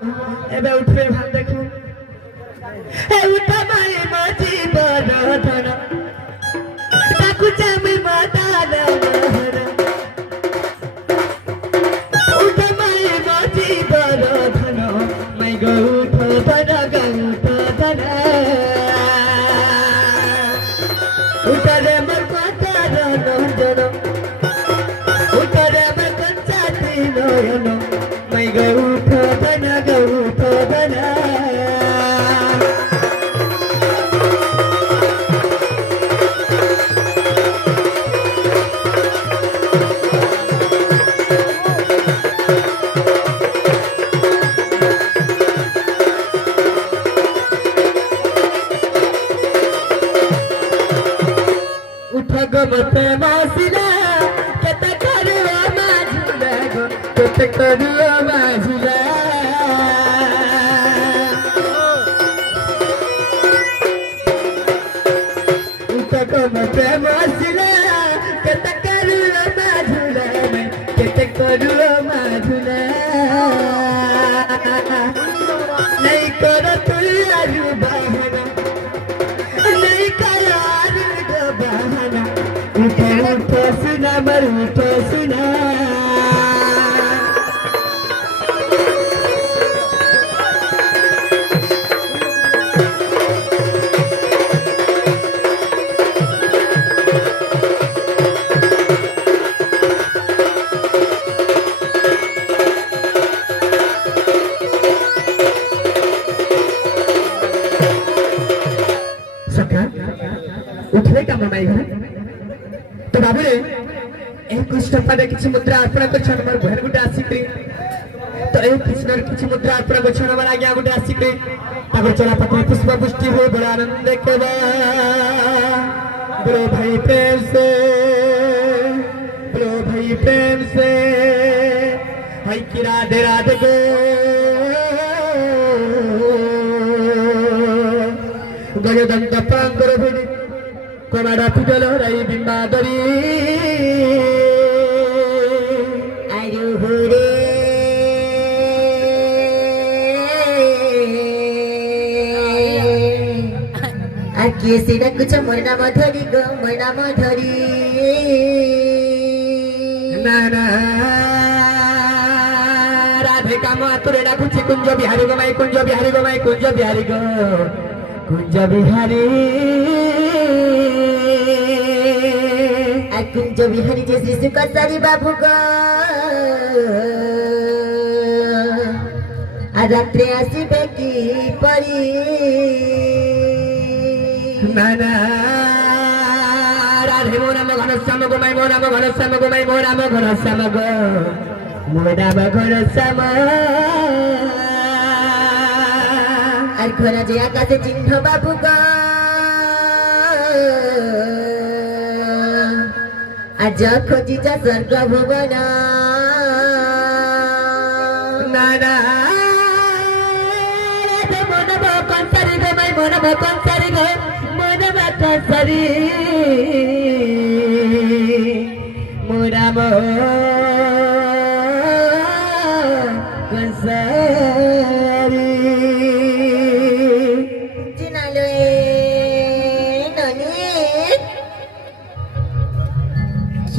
एबे उठबे भान देखू ए उठा माई माची बरधन ताकू चामी माता नहर उठा माई माची बरधन मै गौठ धन गौठ धन उठा रे मर माता नहर उठा रे मर कंचाती नयन मै गौठ धन गौठ धन मते मासिला केते करुआ माझुला गो केते करुआ माझुला उठक मते मासिला केते करुआ माझुला केते करुआ माझुला नहीं कर तू आजू बहाना नहीं कर आजू बहाना उठो सुना मर उठो सुना सखा उठले का ममाई घर तो बाबू रे एक कृष्णपाद किसी मुद्रा अर्पण कर छन मर भर गुटे आसीकरी तो एक कृष्ण किसी मुद्रा अर्पण कर छन मर आगे गुटे आसीकरी तापर चला पति पुष्प पुष्टि हो बड़ा आनंद केबा बोलो भाई प्रेम से हाय की राधे राधे गो गजदंत प्रांगर भिड़ी कोमाड़ा फुटल राई बिंबादरी आयु हुरे आके सिरा कुछ मोर नाम धरी गो मोर नाम धरी नाना राधे काम आतुरे डाकुछि कुंज बिहारी गो माई कुंज बिहारी गो माई कुंज बिहारी गो कुंज बिहारी कुंज बिहारी जे श्री सुकसारी बाबू गो रात्रे आसबे की परी नाना राधे मो नाम घनश्याम गो माई मो नाम घनश्याम गो माई मो नाम घनश्याम गो मो नाम घनश्याम আর ঘোরা যে আকাশে চিহ্ন বাবু গো আজ খোঁজিছ স্বর্গ ভুবন নানা মনব কনসারি গো মাই মনব কনসারি গো মনব কনসারি মোরাম কনসারি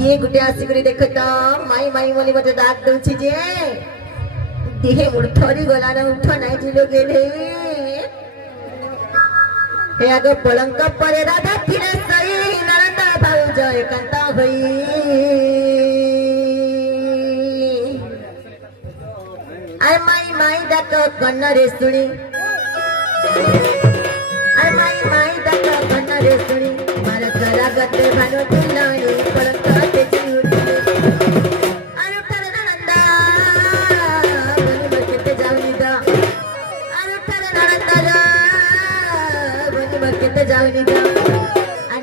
ये गुटे आसिकरी देख तो माई माई बोली मते डाक दउछि जे देहे मुठरी गला न उठ नाही जिलो गेले हे आगे पलंक परे राधा फिरे सई नरता भाऊ जय कांता होई आय माई डाक कन्न रे सुनी आय माई डाक कन्न रे सुनी मारा सारा गते भानो तुलानी पलंक जाऊनी जा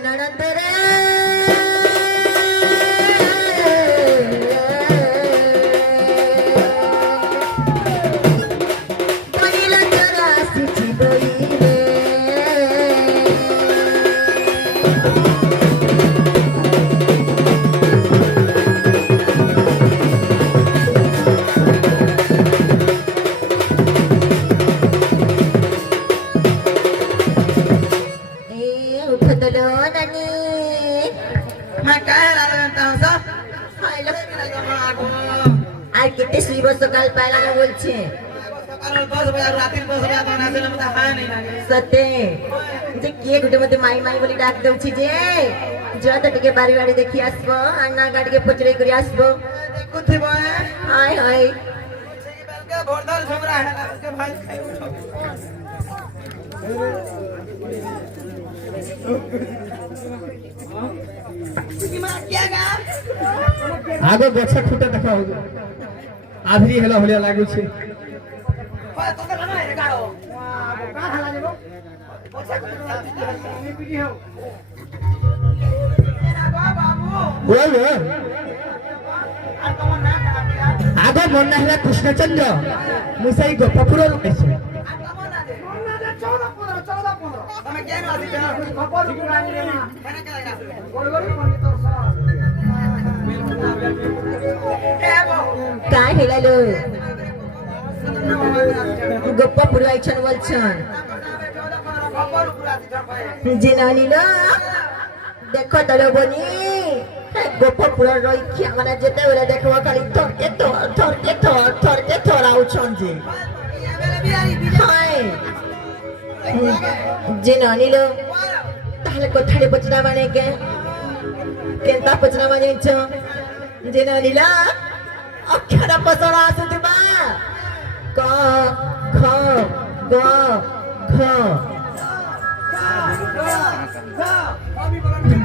ननंद रे पहिला जरा सिची बोई रे সকাল পাইলা না বলছে সকাল 10 বাজে আর রাতে 10 বাজে তখন আসলে মতে হায় নাই লাগে সতে যে কে গুটে মতে মাই মাই বলি ডাক দেউছি যে যত টিকে বাড়ি বাড়ি দেখি আসবো আর না গাড়িকে পচড়াই করে আসবো দেখুথিব হাই হাই के भोरदार झगड़ा है के भाई खाई उठो क्या गा आगो गछा खुटा देखा हो आभरी हेला होलिया लागू छे ओए तो ना रे गाओ का हला जेबो गछा खुटा पीटी हो ना बाबू बोल आगो मन नहला कृष्णचंद्र मुसाई गोपपुर लोकेश તમે કેમ આદી છે ખબર સુરાની રે ના મને કે લાગા ગોળગોળી કોની તો એ બો काय हेलालो गप्पा पुरवायछन बोलछन ખબર પુરાતી છે যে নানিলো দেখো তলো বনি গপ্পা পুরা রই কি আমরা যেতে বেলা দেখো খালি থরকে থর আউছন যে এবেলে বিয়ারি হাই যে নানিলো তাহলে কোথায় পচনা মানে কেনতা পচনা মানে যে নানিলা অক্ষর পচনা আসুতিবা ক খ গ ঘ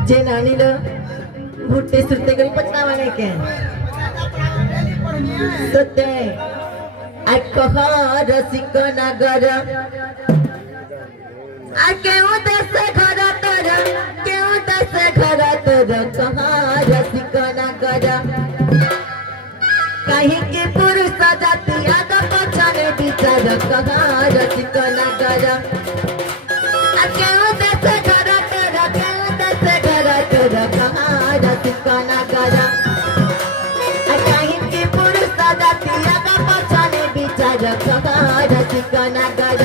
যে নানিলো ভুট্টে সুরতে করি পচনা মানে সত্যি আকহ রসিক নগর কেউ দশে ঘর তোর কেউ দশে ঘর তোর কহা রসিক নগর কাহিঁকি পুরুষ জাতি আগ পছনে বিচার কহা রসিক নগর কেউ দশে ঘর তোর কেউ দশে ঘর তোর কহা রসিক নগর কাহিঁকি পুরুষ জাতি আগ পছনে বিচার কহা রসিক নগর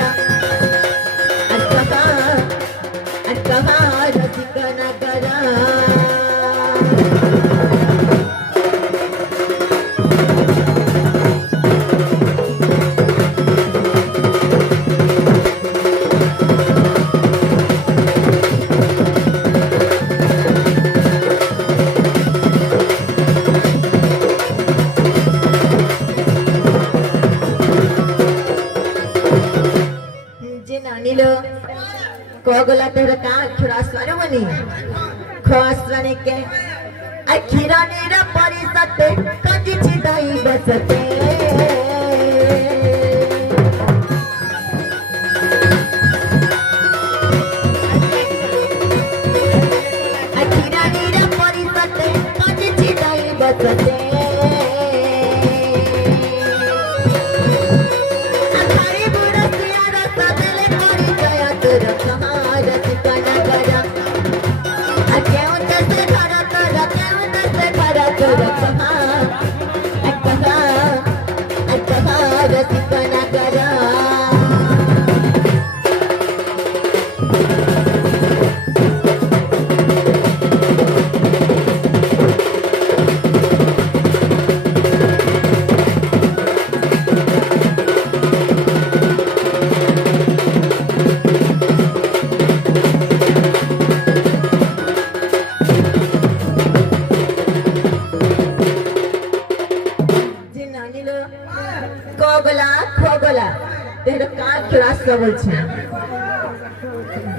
कोगला तेरा का खिरासवाने बनी खवासवाने के अखिरा नेरा परिसते कंजी छिदाई बसते अखिरा नेरा परिसते कंजी छिदाई बसते বলছে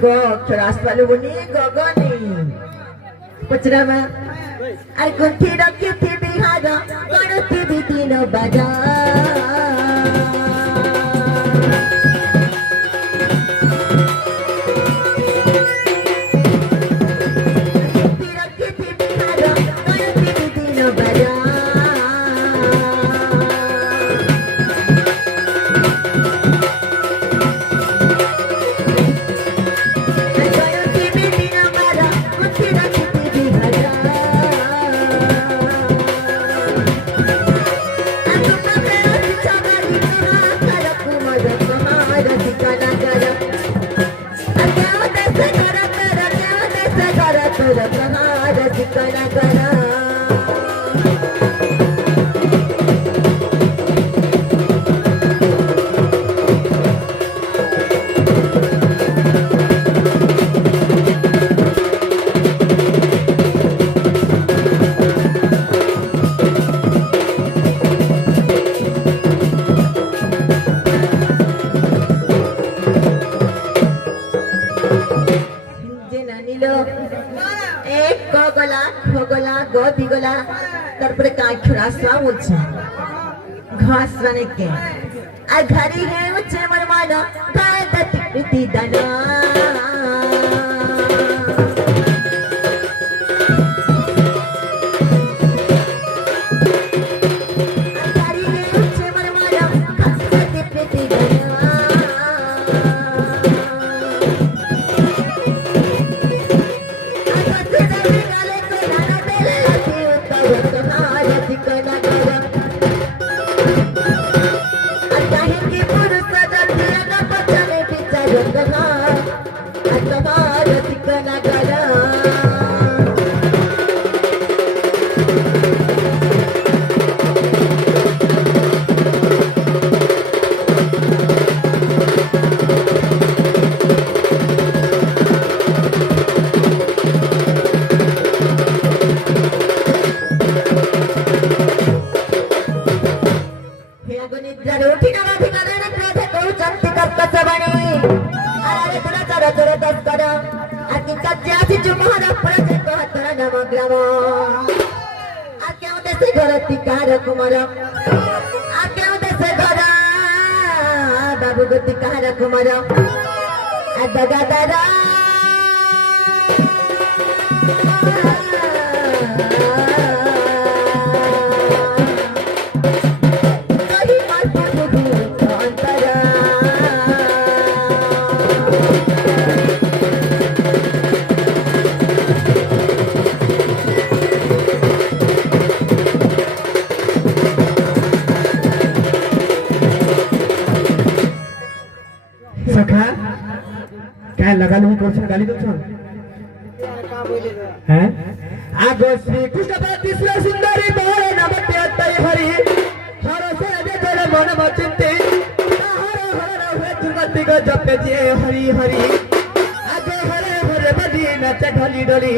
গ রাস্তালে বনি গগনি পচরামা আর গুন্থি রক্ষি থি বিহার করতি বিদিন বাজা তার পরে কাই খরাসা হচ্ছে ঘাস রানে কে আর ঘরে হে হচ্ছে আমার মানা গায়ে দতি প্রীতি দানা बाबू गति कहा रखो मारा दादा दादा सखा क्या लगा लू करछन गाली दोछन हैं आगो श्री कृष्ण तीसरा सुंदरी मोरे नमते अतई हरि हर से अजे जले मन मचिंते हर हर हुए दुर्गति को जपे जे हरि हरि आगो हरे हरे बदी नाचे ढली ढली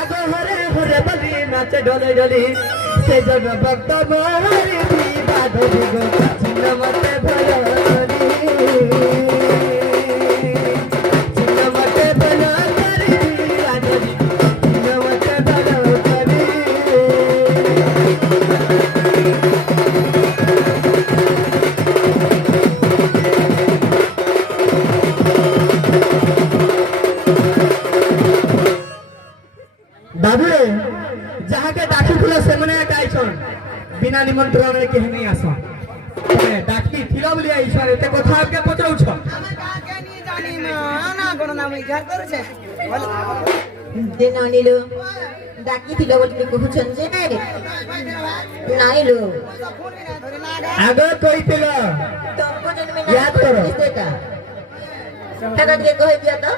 आगो हरे हरे बदी नाचे ढले ढली से जन भक्त मोहरी भी बाधो गो नमते भरनी बाबूरे जहाँ के डाकी खुला से मने गाइछन बिना निमंत्रण के नहीं आसा तमे डाकी थिला बोली आइछन एते কথা आपके पचरौ छ हमें का के नी जानी ना कोनो नाम इजार कर छे दिन अनिलो डाकी थिला बोली कहउछन जे नै रे नाइ लो आगे कोई थिला तुमको जन्म में याद करो का ठगत के कहि दिया तो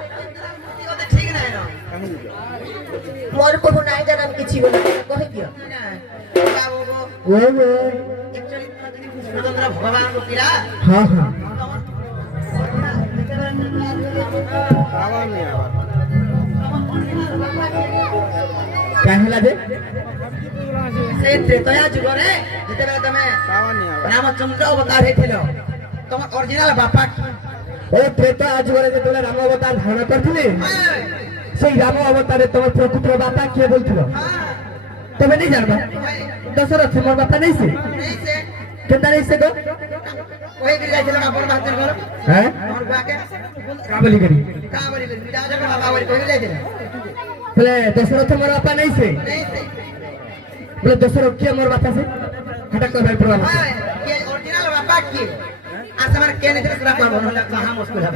ठीक नै न मोर को नाइ जानम किछि बोला कहि दियो वो एक्चुअली कृष्णचंद्र भगवान को पीड़ा हां हां कहला दे से त्रेतया जुग रे जते बेला तमे रामचंद्र अवतार हेथिलो तम ओरिजिनल बापा ओ त्रेता आज गरे जे तोले राम अवतार धारण करथिले সেই রাম অবতারে তোমার প্রকৃত বাপা কে বলছিল তুমি नहीं जानबा दशरथ मोर बापा नहीं से केता नहीं से गो कोई गिर जाइल अपन बातर घर हैं और बाके का बोली करी बिना जब बाबा बोली कोई जाइल बोले दशरथ मोर बापा नहीं से बोले दशरथ के मोर बापा से हटा कर भाई प्रभु के ओरिजिनल बापा की आसमान के नहीं तेरा पर बोला कहां मुश्किल है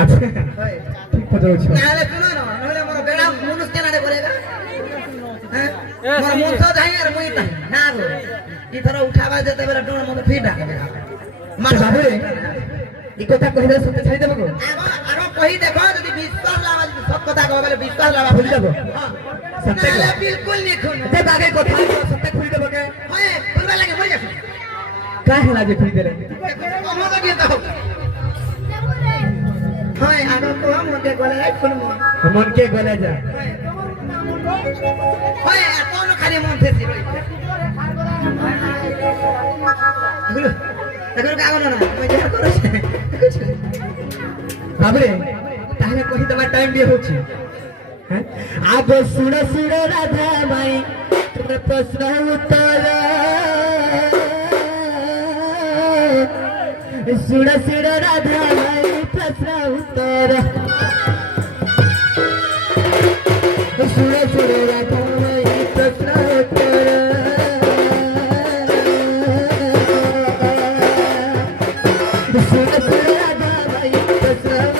अच्छा ठीक पता हो नाले सुनो ना नाले मोर बेड़ा मुनुस के नाले बोलेगा हैं मोर मुन तो जाई और मुई ता ना गो ई थरो उठावा देते बेला डोर मत फिर डाक दे मार बाबू रे ई कथा कहिले सत्य छाई देबो को आरो कहि देखो यदि विश्वास लावा सब कथा कहबे बोले विश्वास लावा भूल जाबो हां सत्य नाले बिल्कुल नहीं खुन ते बागे कथा सत्य खुल देबो के होए बोलबे लगे बोल जा का हैला जे खुल देले हम तो दिया तो होए आरो को हम के गोले खुन मन के गले जा होए कौन खाली मन थे सिरो गुरु तकर का आगो ना मैं जा करो बाबू रे ताहले कहि तमा टाइम भी होछि हैं आगो सुनो सुनो राधा माई प्रश्न उत्तर सुड़ सुड़ राधा माई प्रश्न उत्तर सुड़ सुड़ राधा माई प्रश्न उत्तर सुड़ सुड़ राधा माई प्रश्न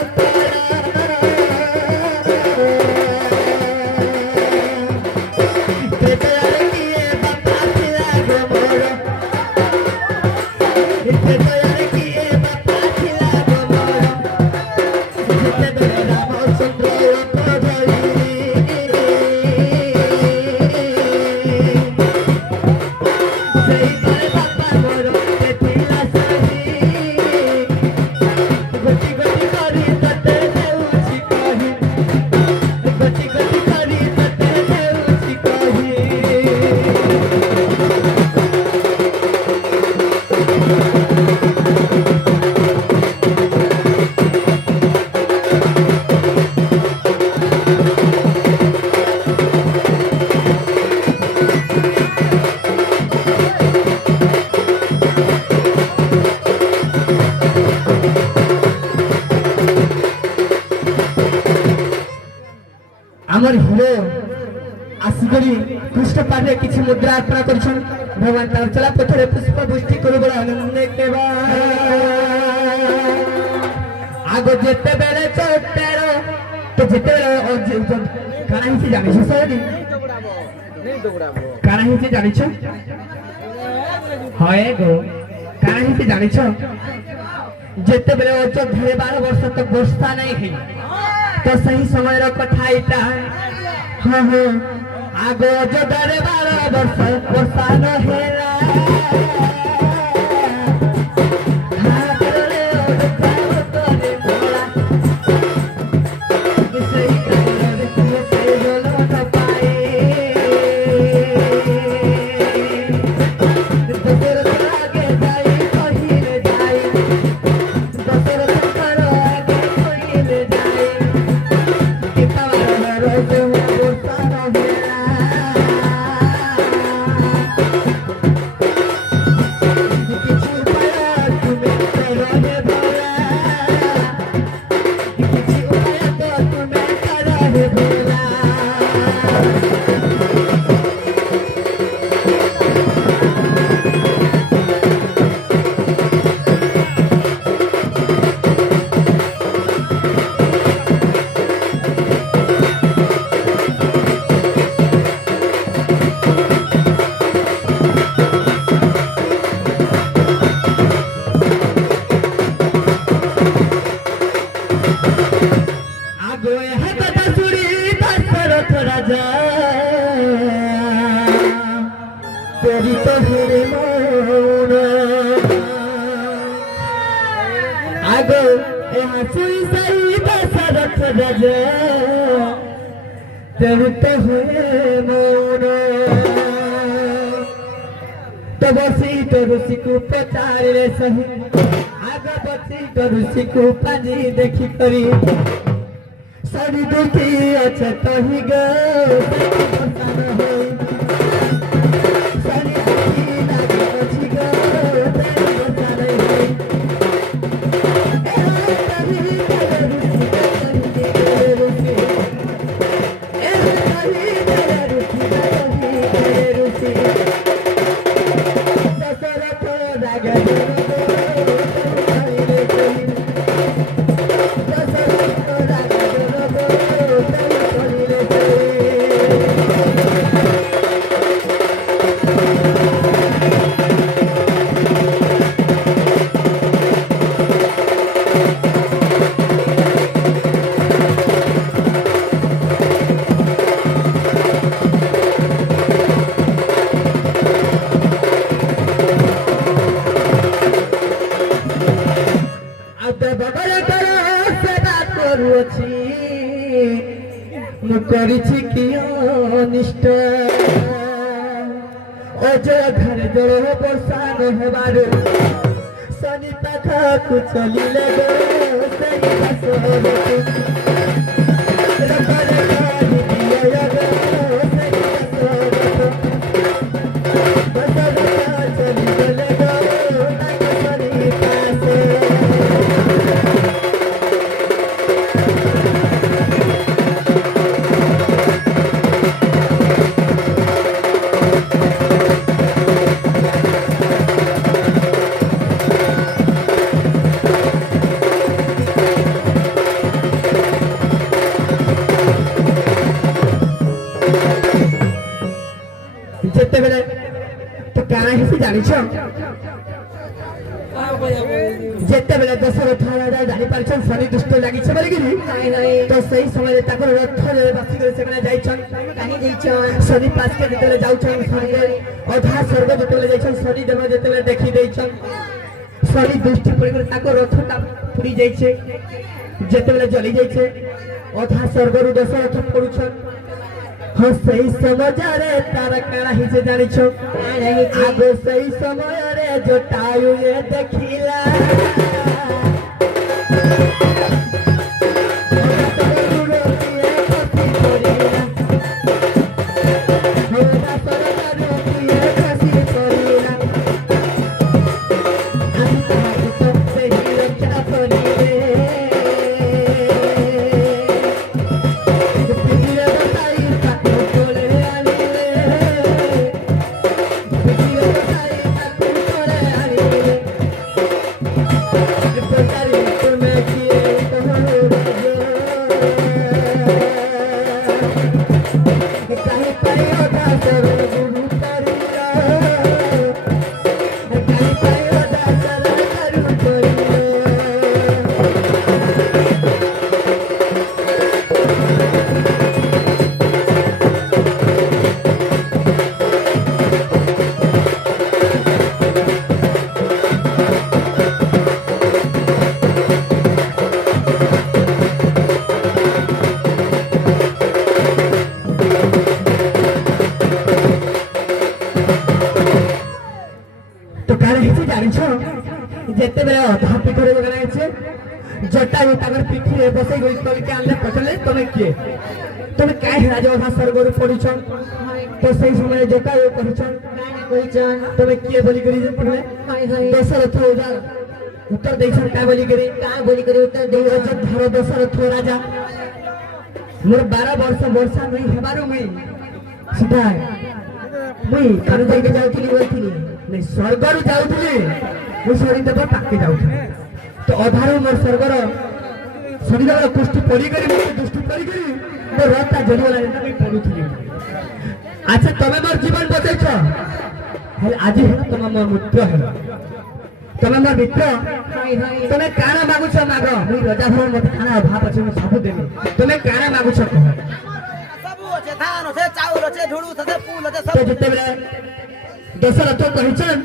আমার হিরো আসিকরি কৃষ্ণ পাঠে কিছু মুদ্রা অর্পণ করছেন ভগবান তার চলা পথরে পুষ্প বৃষ্টি করু বলে আনন্দ কেবা আগ যেতেবেলে চোটের তো যেতেবেলে কাଣା হিসি জানিছ সরি কাଣା হিসি জানিছ হয় গো কাଣା হিসি জানিছ যেতেবেলে অযোধ্যারে 12 বর্ষ তক বর্ষা নাই হই तो सही समय कथा इटा हाँ हाँ आगो जोदारे 12 वर्ष वर्षा न हेला हाथ रे ओडताव तोरे मोला सही समय देखो के बोलो न पाए दशरथ आगे जाई कहिले जाई दशरथ कर आगे कहिले जाई आगो यहाँ सुई सही दशरथ राजा तेरु तो हुए मौन तो बसी तो ऋषि को पचारे सही आगो बसी तो ऋषि को पानी देखी करी सरी दुखी अच्छे तो ही गो सरी दुखी लागे अच्छी गो করেছি কি অনিষ্ট অযোধ্যার জল বর্ষান হেবার শনি পাখু চলিলে গো সেই বাসরতে রকরে কালি দিয় গো সেই বাসরতে ଜାଣିଛ ଯେତେବେଳେ ଦଶରଥ ରାଜା ଜାଣିପାରିଛନ୍ ଶନି ଦୁଷ୍ଟ ଲାଗିছে ବୋଲିକିରି ହାଇ ହାଇ ତ ସେଇ ସମୟରେ ତାଙ୍କର ରଥରେ ବସିକରି ସେମାନେ ଯାଇଛନ୍ କାହିଁ ଯାଇଛନ୍ ଶନି ପାଶକେ ଯେତେବେଳେ ଯାଉଛନ୍ ଶନିରେ ଅଧା ସ୍ୱର୍ଗ ଯେତେବେଳେ ଯାଇଛନ୍ ଶନି ଦେବ ଯେତେବେଳେ ଦେଖି ଦେଇଛନ୍ ଶନି ଦୃଷ୍ଟି ପଡ଼ିକରି ତାଙ୍କ ରଥଟା ପୁଡ଼ି ଯାଇଛେ ଯେତେବେଳେ ଜଳି ଯାଇଛେ ଅଧା ସ୍ୱର୍ଗରୁ ଦଶରଥ ପଡ଼ୁଛନ୍ ହଁ ସେଇ ସମୟରେ ତାର କାଣା ହେଇছে ଜାଣିଛ ଆଗ ସେଇ ସମୟରେ ଜଟାୟୁ ଦେଖିଲା ଯେତେବେଳେ ଅଧା ପିଠରେ ବଗଣାଇছে ଜଟାୟୁ ତାଙ୍କର ପିଠିରେ ବସେଇ ଗଇ ତଲକେ ଆଣିଲେ ପଚାରିଲେ ତମେ କିଏ ତମେ କାହିଁ ରାଜ ଅଧା ସ୍ୱର୍ଗରୁ ପଡ଼ିଛ ତ ସେଇ ସମୟରେ ଜଟାୟୁ କହିଛନ୍ କହିଛନ୍ ତମେ କିଏ ବୋଲିକରି ପଡ଼ିଲେ ହାଇ ହାଇ ଦଶରଥ ରାଜା ଉତ୍ତର ଦେଇଛନ୍ କାଁ ବୋଲିକରି କାଁ ବୋଲିକରି ଉତ୍ତର ଦେଇ ଅଯୋଧ୍ୟାର ଦଶରଥ ରାଜା ମୋର 12 ବର୍ଷ ବର୍ଷା ନାହିଁ ହେବାରୁ ସିଧା ମୁଇଁ କାନୁ ଯାଇକି ଯାଉଥିଲି ବୋଲିଥିଲି ନାଇଁ ସ୍ୱର୍ଗରୁ ଯାଉଥିଲି ମୁଁ ଶନିଦେବ ପାଖେ ଯାଉଥିଲି ତ ଅଧାରୁ ମୋର ସ୍ୱର୍ଗର ଶନିଦେବର କୁଷ୍ଟି ପଡ଼ିକରି ମୋତେ ଦୃଷ୍ଟି କରିକରି ମୋ ରଥଟା ଜଳିଗଲା ଯେନ୍ତା ମୁଇଁ ପଡ଼ୁଥିଲି ଆଚ୍ଛା ତମେ ମୋର ଜୀବନ ବଞ୍ଚେଇଛ ହେଲେ ଆଜି ହେଲା ତମେ ମୋର ମିତ୍ର ହେଲ ତମେ ମୋର ମିତ୍ର ହାଇ ହାଇ ତମେ କାଣା ମାଗୁଛ ମାଗ ମୁଇଁ ରଜା ଘର ମତେ କାଣା ଅଭାବ ଅଛି ମୁଁ ସବୁ ଦେବି ତମେ କାଣା ମାଗୁଛ କହ ସବୁ ଅଛି ଧାନ ଅଛି ଚାଉଳ ଅଛି ଢୁଳୁ ଅଛି ଫୁଲ ଅଛି ତ ଯେତେବେଳେ ଦଶରଥ କହିଛନ୍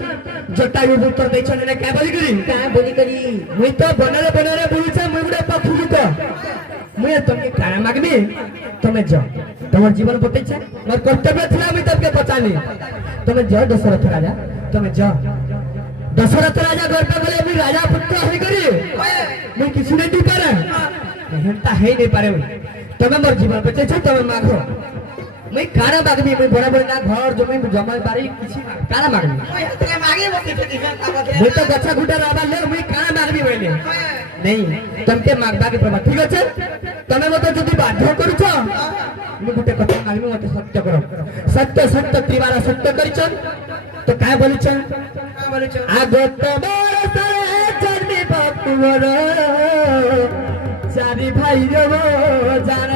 ଜଟାୟୁ ଉତ୍ତର ଦେଇଛନ୍ ଏନେ କାଁ ବୋଲିକରି କାଁ ବୋଲିକରି ମୁଇଁ ତ ବନରେ ବନରେ ବୁଲୁଛେ ମୁଇଁ ଗୋଟେ ପକ୍ଷୀ ତ ମୁଇଁ ତମକେ କାଣା ମାଗବି ତମେ ଯାଅ তোমার জীবন বতেছে মোর কর্তব্য ছিল আমি তোকে পচানি তুমি যাও দশরথ রাজা তুমি যাও দশরথ রাজা গর্ব বলে আমি রাজা পুত্র হই করি মুই কিছু নাই দি পারে হেনতা হেই নাই পারে তুমি মোর জীবন বতেছ তুমি মাগো মুই কানা মাগবি মুই বড় বড় না ঘর জমি জমাই বাড়ি কিছু কানা মাগবি তোকে মাগি বসে থেকে মুই তো গছা গুটা রাবার লোক মুই কানা মাগবি বলে নেই তোমাকে মাগবা কি প্রভা ঠিক আছে তুমি মতে যদি বাধ্য করছ ମୁଁ ଗୋଟେ କଥା ମାଗିବି ମତେ ସତ୍ୟ କର ସତ୍ୟ ସତ୍ୟ ତ୍ରିବାର ସତ୍ୟ କରିଛନ୍ ତ କାଁ ବୋଲିଛନ୍ ଆଗ ତମର ସାରେ ଜନ୍ମିବ ତୁମର ଚାରି ଭାଇର ଜାଣ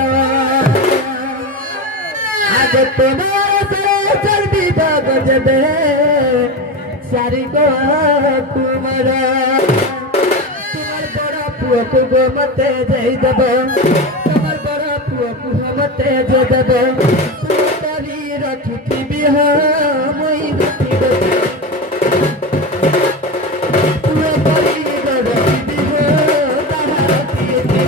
ଆଗ ତମର ସାରେ ଜନ୍ମିବ ଯେବେ ଚାରି ଗো ତୁମର ତୁମର ବଡ଼ ପୁଅକୁ ଗୋ ମତେ ଦେଇଦେବ তোমার বড় পুয়াকু মতে দেব তারি রখিবি মই রখিব তুই করি রখিবি তাহা রখিবি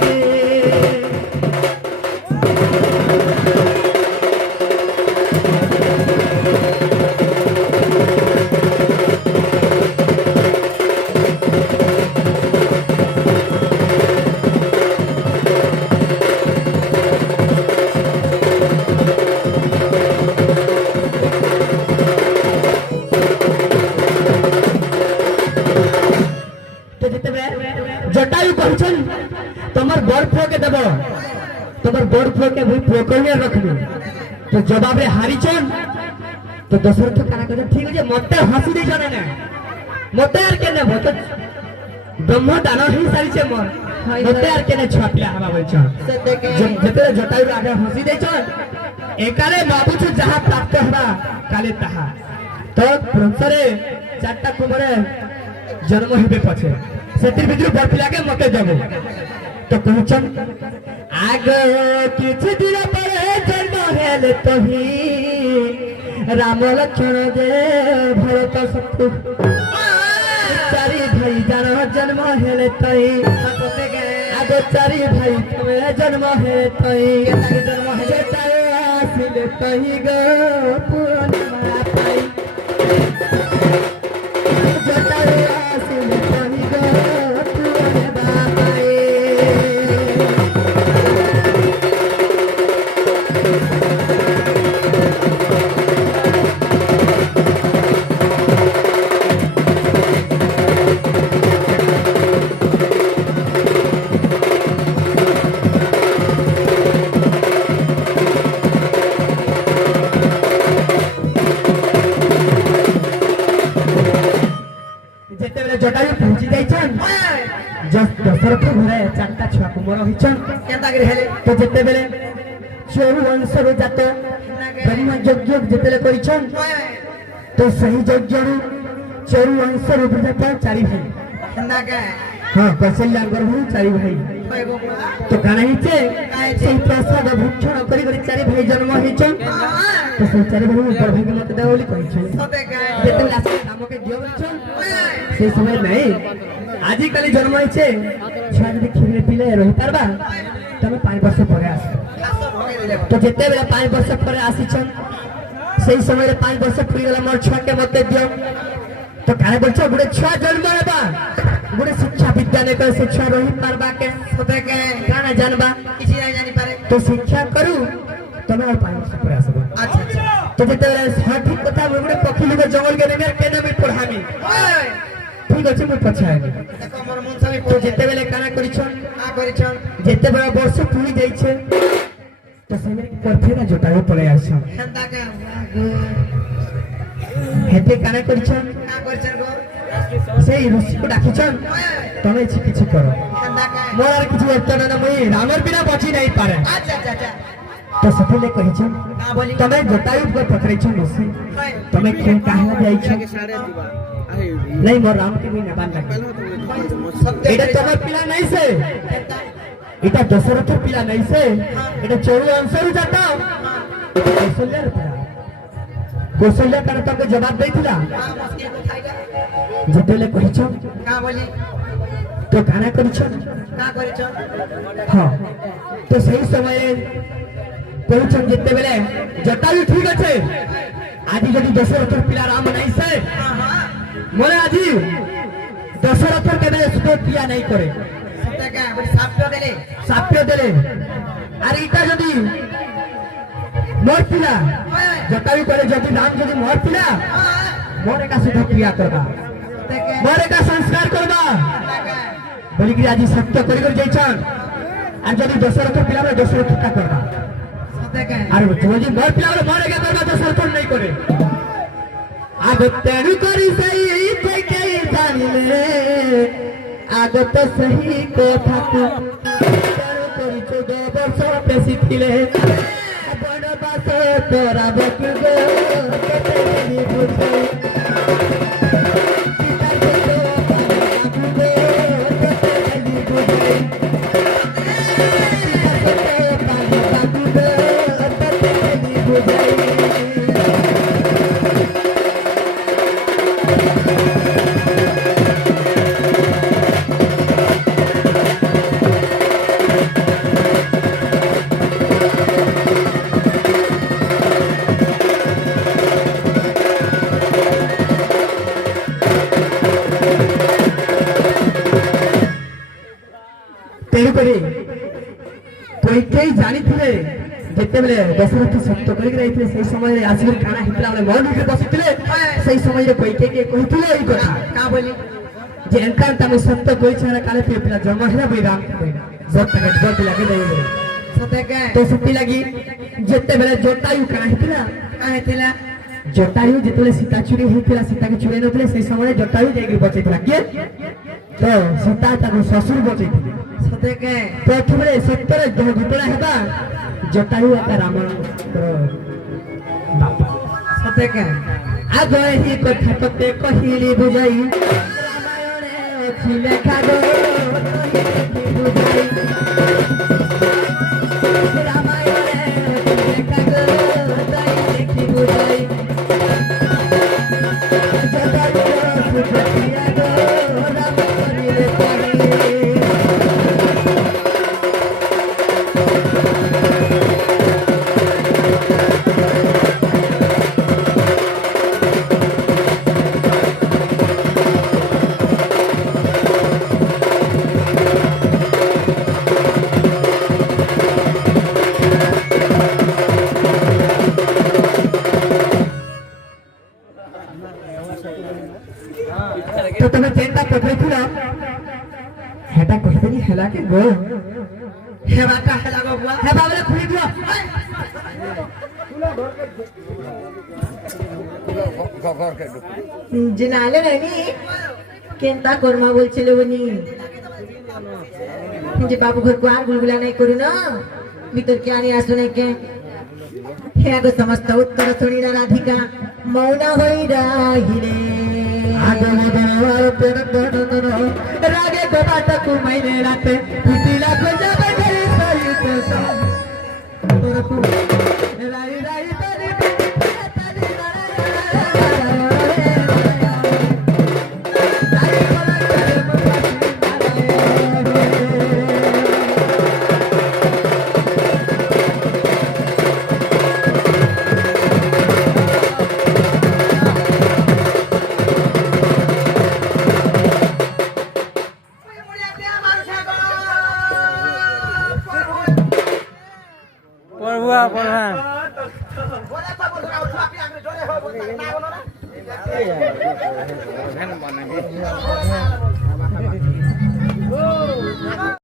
जटायु कहछन तमर बड़ पुओ के देबो तमर बड़ पुओ के भई पोकरिया रखबी तो जवाब रे हारिछन तो दशरथ काना कहले ठीक है मते हंसी दे जने ना मते आर केने भत ब्रह्म दान ही सारी छे मोर मते आर केने छापिया हवा बोलछ जते जटायु आगे हंसी दे छन एकाले बाबू छु जहां प्राप्त हबा काले ताहा तो प्रंसरे चारटा कुमारे जन्म हेबे पछे सेतिर भितर बड़ पिलाके मते देबो तो कहचन आग किछि दिन परे जन्म हेले तही राम लक्ष्मण दे भरत शत्रु चारि भाई जान जन्म हेले तही आग चारि भाई तुम्हें जन्म हे तही जन्म हे आसिले तही गो पूर्णिमा पाई जटारे आसिले तही गो पूर्णिमा पाई जटायु पहुंची जाइछन दशरथ घरे चारटा छुआ कुमार होइछन केनता करे हेले तो जेते बेले चोरु वंशर जात ब्रह्म यज्ञ जेतेले करिछन तो सही यज्ञ चोरु वंशर जात चारि भाई केनता के हां कौशल्या गर्भरु चारि भाई होय गोकुला तो काना हिचे से प्रसाद भक्षण करी करी चारि भाई जन्म होइछन तो से चारि भाई ऊपर भाई के मत देवली कहिछन सते के जेते लास्ट नाम के दियो बलछन से समय नहीं आजि काली जन्म होइछे छुआ जदि खिले पिले रहि पारबा तमे 5 वर्ष परे आस तो जेते बेला 5 वर्ष परे आसीछन सेही समय 5 वर्ष पूरी गला मोर छुआ के मते दियो तो काहे बोलछ गुडे छुआ जन्म हेबा गुडे शिक्षा विद्या ने कर शिक्षा रहि पारबा के सते के काना जानबा किछि नहीं जानि पारे तो शिक्षा करू तमे और 5 वर्ष परे आसबो अच्छा अच्छा तो जेते सठिक कथा गुडे पखी लोग जंगल के नेमे केना में पढ़ामी ओय ठीक अछि मु पछाएनी देखो मोर मन सभी तो जेते बेले काना करिछन आ करिछन जेते बड़ा वर्ष पूरी जाई छे तो सेमे परफेरा जोटायो पळे आछन केनता के हेते काना करिछन आ करिछन गो सेई ऋषि को डाकिछन तमे छि किछि करो केनता के मोर आर किछि वर्तन न मई रामर बिना बची नहीं पारे अच्छा अच्छा अच्छा तो सफले कहिछन का बोली तमे जोटायो को पकड़िछन ऋषि होय तमे के काहे जाई छ नहीं मोर राम के भी ना बांध लागे सत्य एटा तमर पिला नहीं से এটা দশরথের পিলা নাইছে এটা চোরু অংশরু যাতা কৌশল্যার পিলা কৌশল্যা কার তাকে জবাব দেইছিলা हां मुश्किल को खाइगा যেতেলে কইছ का बोली তো গানা করিছ का करिछन হ্যাঁ তো সেই সময়ে কইছন যেতেবেলে জটায়ু ঠিক আছে আজি যদি দশরথের পিলা রাম নাইছে हां हां মনে আজি দশরথের কেবে সুতো পিয়া নাই করে सत्य के बड़ी साप्य देले সাপ্য দেলে আর এটা যদি मोर पिला जटायु करे जदि नाम जदि मोर पिला मोर का सुध क्रिया करबा मोर का संस्कार करबा बोली कि आज सत्य करी कर जाइछन आ जदि दशरथ पिला रे दशरथ का करबा आर जदि मोर पिला रे मोर का करबा दशरथ नहीं करे आग तेनु करी सही कोई के जानिले आग तो सही कोठा तू तेनु करी 14 वर्ष पेशी थिले तोरा बकु गो केते नी बुझै सीता के तो बाबू गो केते नी बुझै सीता के तो बाबू गो केते नी बुझै तेणुकरी कोई कई जानी थे जिते बेले दशरथ सत्य करी रही से समय आसिक काना हितला बेले मन उठे बसिथिले सही समय रे कोई के कहिथिले ई कथा का बोली जे एंकांत में सत्य कोई छरा काले पे पिला जन्म हेला बई राम के जोत तक जोत लागे दे सत्य के तो सती लगी जिते बेले जोटायु काना हितला का हेतिला जटायु जितले सीता चुरी होइतिला सीता के चुरी नथिले सही समय जटायु जाई बचैतिला के तो सीता ताको ससुर बचैतिले सत्य के प्रथम सत्तर घटना हेबा जटायु एका रावण बापा सत्य के আগ এই কথা তোতে কহিলি বুঝাই রামায়ণে অছি লেখা গো তই বুঝাই রামায়ণে অছি লেখা গো তই দেখি বুঝাই জগৎ সুখিয়া গো রাম করিলে পারে তো তুমি চেনটা পকড়েছিল হেটা কহিদেনি হেলা কে গো হেবাটা হেলা গো বুয়া হেবা বলে খুলি দিও জিনালে নানি কেনতা কর্মা বলছিল উনি যে বাবু ঘর को আর গুলগুলা নাই করু না ভিতর কে আনি আসলো নাই কে হে গো সমস্ত উত্তর শুনিলা রাধিকা মৌন হই রাহিলে আগে মদর পের দর রাগে গোবাটা কুমাইলে রাতে ফুটিলা খোঁজাবে ঘরে সহিত তোর তু রাই রাই তারি তারি পড়বা পড়বা বলে তো বলছো আপনি আগে জোরে হয় বলতে না বলো না